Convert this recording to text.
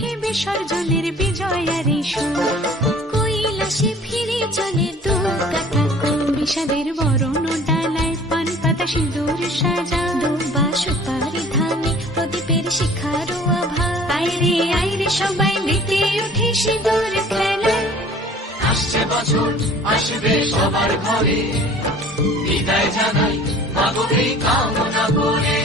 ওঠে বিসর্জনের বিজয়ার সুর। কৈলাসে ফিরে চলে দুর্গাটা বিষাদের বরণ ডালায়, পান পাতা সিঁদুর সাজা, দুবা সুপারি ধানে প্রদীপের শিখারো আভা। আইরে আইরে সবাই মেতে ওঠে সিঁদুর খেলায়। আসছে বছর আসবে সবার ঘরে, বিদায় জানাই মাগো এই কামনা করে।